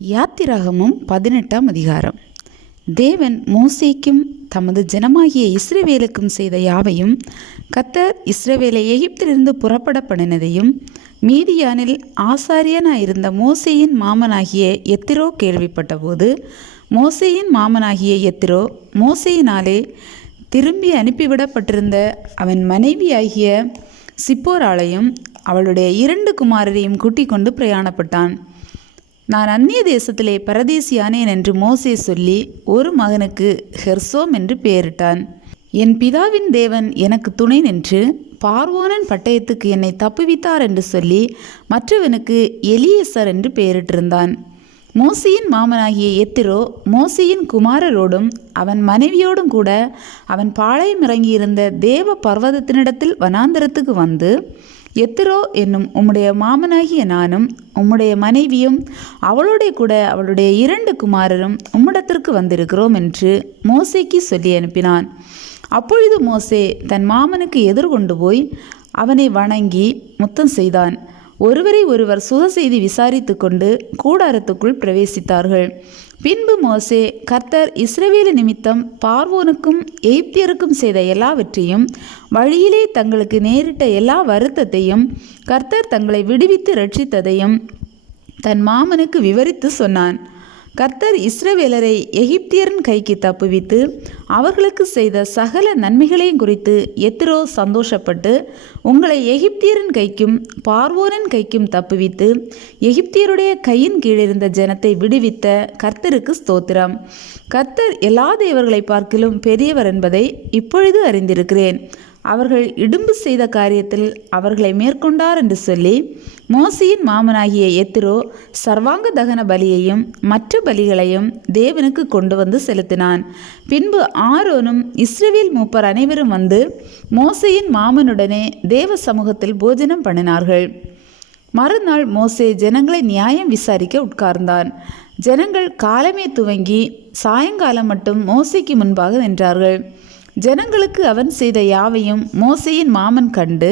யாத்திராகமம் 18ஆம் அதிகாரம். தேவன் மோசேக்கும் தமது ஜனமாகிய இஸ்ரவேலுக்கும் செய்த யாவையும், கர்த்தர் இஸ்ரவேலை எகிப்திலிருந்து புறப்பட பண்ணினதையும், மீதியானில் ஆசாரியனாயிருந்த மோசேயின் மாமனாகிய எத்திரோ கேள்விப்பட்டபோது, மோசேயின் மாமனாகிய எத்திரோ மோசேயினாலே திரும்பி அனுப்பிவிடப்பட்டிருந்த அவன் மனைவியாகிய சிப்போராளையும் அவளுடைய 2 குமாரரையும் கூட்டிக் கொண்டு பிரயாணப்பட்டான். நான் அந்நிய தேசத்திலே பரதேசியானேன் என்று மோசே சொல்லி ஒரு மகனுக்கு ஹெர்சோம் என்று பெயரிட்டான். என் பிதாவின் தேவன் எனக்கு துணை நின்று பார்வோனின் பட்டயத்துக்கு என்னை தப்புவித்தார் என்று சொல்லி மற்றவனுக்கு எலியேசர் என்று பெயரிட்டிருந்தான். மோசேயின் மாமனாகிய எத்திரோ மோசேயின் குமாரரோடும் அவன் மனைவியோடும் கூட அவன் பாளையம் இறங்கியிருந்த தேவ பர்வதத்தினிடத்தில் வனாந்தரத்துக்கு வந்து, எத்திரோ என்னும் உம்முடைய மாமனாகிய நானும் உம்முடைய மனைவியும் அவளோட கூட அவளுடைய 2 குமாரரும் உம்மிடத்திற்கு வந்திருக்கிறோம் என்று மோசேக்கு சொல்லி அனுப்பினான். அப்பொழுது மோசே தன் மாமனுக்கு எதிர்கொண்டு போய் அவனை வணங்கி முத்தம் செய்தான். ஒருவரை ஒருவர் சுக செய்தி விசாரித்து கொண்டு கூடாரத்துக்குள் பிரவேசித்தார்கள். பின்பு மோசே கர்த்தர் இஸ்ரவேல் நிமித்தம் பார்வோனுக்கும் எகிப்தியருக்கும் செய்த எல்லாவற்றையும், வழியிலே தங்களுக்கு நேரிட்ட எல்லா வருத்தத்தையும், கர்த்தர் தங்களை விடுவித்து ரட்சித்ததையும் தன் மாமனுக்கு விவரித்து சொன்னான். கர்த்தர் இஸ்ரவேலரை எகிப்தியரின் கைக்கு தப்புவித்து அவர்களுக்கு செய்த சகல நன்மைகளையும் குறித்து எத்திரோ சந்தோஷப்பட்டு, உங்களை எகிப்தியரின் கைக்கும் பார்வோனின் கைக்கும் தப்புவித்து எகிப்தியருடைய கையின் கீழிருந்த ஜனத்தை விடுவித்த கர்த்தருக்கு ஸ்தோத்திரம். கர்த்தர் எல்லா தேவர்களை பார்க்கிலும் பெரியவர் என்பதை இப்பொழுது அறிந்திருக்கிறேன். அவர்கள் இடும்பு செய்த காரியத்தில் அவர்களை மேற்கொண்டார் என்று சொல்லி, மோசேயின் மாமனாகிய எத்திரோ சர்வாங்க தகன பலியையும் மற்ற பலிகளையும் தேவனுக்கு கொண்டு வந்து செலுத்தினான். பின்பு ஆரோனும் இஸ்ரவேல் மூப்பர் அனைவரும் வந்து மோசேயின் மாமனுடனே தேவ சமூகத்தில் போஜனம் பண்ணினார்கள். மறுநாள் மோசே ஜனங்களை நியாயம் விசாரிக்க உட்கார்ந்தான். ஜனங்கள் காலமே துவங்கி சாயங்காலம் மட்டும் மோசேக்கு முன்பாக நின்றார்கள். ஜனங்களுக்கு அவன் செய்த யாவையும் மோசேயின் மாமன் கண்டு,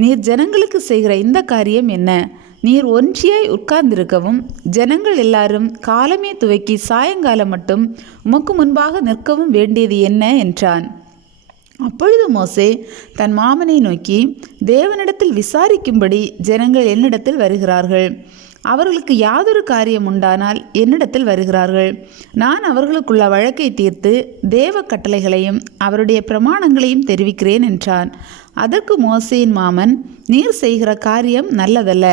நீர் ஜனங்களுக்கு செய்கிற இந்த காரியம் என்ன? நீர் ஒன்றியாய் உட்கார்ந்திருக்கவும் ஜனங்கள் எல்லாரும் காலமே துவக்கி சாயங்காலம் மட்டும் உமக்கு முன்பாக நிற்கவும் வேண்டியது என்ன என்றான். அப்பொழுது மோசே தன் மாமனை நோக்கி, தேவனிடத்தில் விசாரிக்கும்படி ஜனங்கள் என்னிடத்தில் வருகிறார்கள். அவர்களுக்கு யாதொரு காரியம் உண்டானால் என்னிடத்தில் வருகிறார்கள். நான் அவர்களுக்குள்ள வழக்கை தீர்த்து தேவ கட்டளைகளையும் அவருடைய பிரமாணங்களையும் தெரிவிக்கிறேன் என்றான். அதற்கு மோசேயின் மாமன், நீர் செய்கிற காரியம் நல்லதல்ல.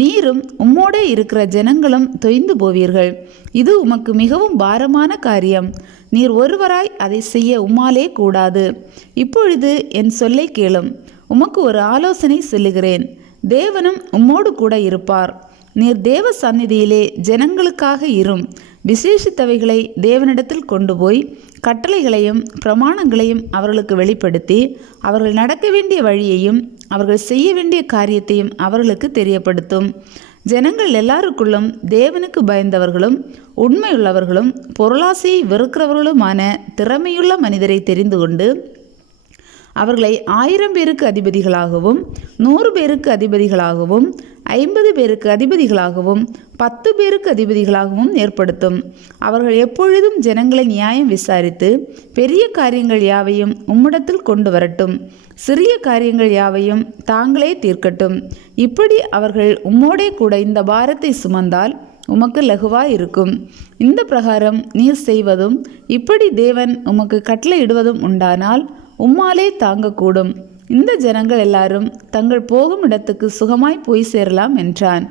நீரும் உம்மோடே இருக்கிற ஜனங்களும் தொய்ந்து போவீர்கள். இது உமக்கு மிகவும் பாரமான காரியம். நீர் ஒருவராய் அதை செய்ய உம்மாலே கூடாது. இப்பொழுது என் சொல்லை கேளும். உமக்கு ஒரு ஆலோசனை சொல்லுகிறேன். தேவனும் உம்மோடு கூட இருப்பார். நீர் தேவ சந்நிதியிலே ஜனங்களுக்காக இரும். விசேஷித்தவைகளை தேவனிடத்தில் கொண்டு போய் கட்டளைகளையும் பிரமாணங்களையும் அவர்களுக்கு வெளிப்படுத்தி, அவர்கள் நடக்க வேண்டிய வழியையும் அவர்கள் செய்ய வேண்டிய காரியத்தையும் அவர்களுக்கு தெரியப்படுத்தும். ஜனங்கள் எல்லாருக்குள்ளும் தேவனுக்கு பயந்தவர்களும் உண்மையுள்ளவர்களும் பொருளாசையை வெறுக்கிறவர்களுமான திறமையுள்ள மனிதரை தெரிந்து கொண்டு அவர்களை 1000 பேருக்கு அதிபதிகளாகவும் 100 பேருக்கு அதிபதிகளாகவும் 50 பேருக்கு அதிபதிகளாகவும் 10 பேருக்கு அதிபதிகளாகவும் ஏற்படுத்தும். அவர்கள் எப்பொழுதும் ஜனங்களை நியாயம் விசாரித்து பெரிய காரியங்கள் யாவையும் உம்மிடத்தில் கொண்டு வரட்டும். சிறிய காரியங்கள் யாவையும் தாங்களே தீர்க்கட்டும். இப்படி அவர்கள் உம்மோடே கூட இந்த பாரத்தை சுமந்தால் உமக்கு லகுவாய் இருக்கும். இந்த பிரகாரம் நீர் செய்வதும் இப்படி தேவன் உமக்கு கட்டளையிடுவதும் உண்டானால் உம்மாலே தாங்கக்கூடும். இந்த ஜனங்கள் எல்லாரும் தங்கள் போகும் இடத்துக்கு சுகமாய் போய் சேரலாம் என்றான்.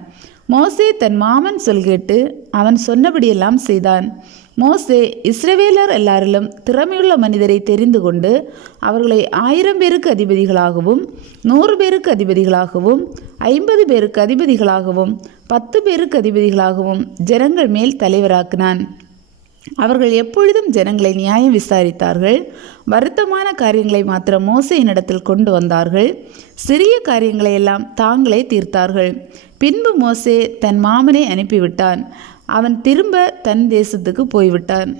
மோசே தன் மாமன் சொல் கேட்டு அவன் சொன்னபடியெல்லாம் செய்தான். மோசே இஸ்ரவேலர் எல்லாரிலும் திறமையுள்ள மனிதரை தெரிந்து கொண்டு அவர்களை 1000 பேருக்கு அதிபதிகளாகவும் 100 பேருக்கு அதிபதிகளாகவும் 50 பேருக்கு அதிபதிகளாகவும் 10 பேருக்கு அதிபதிகளாகவும் ஜனங்கள் மேல் தலைவராக்கினான். அவர்கள் எப்பொழுதும் ஜனங்களை நியாயம் விசாரித்தார்கள். வருத்தமான காரியங்களை மாத்திரம் மோசேயினிடத்தில் கொண்டு வந்தார்கள். சிறிய காரியங்களை எல்லாம் தாங்களே தீர்த்தார்கள். பின்பு மோசே தன் மாமனை அனுப்பிவிட்டான். அவன் திரும்ப தன் தேசத்துக்கு போய்விட்டான்.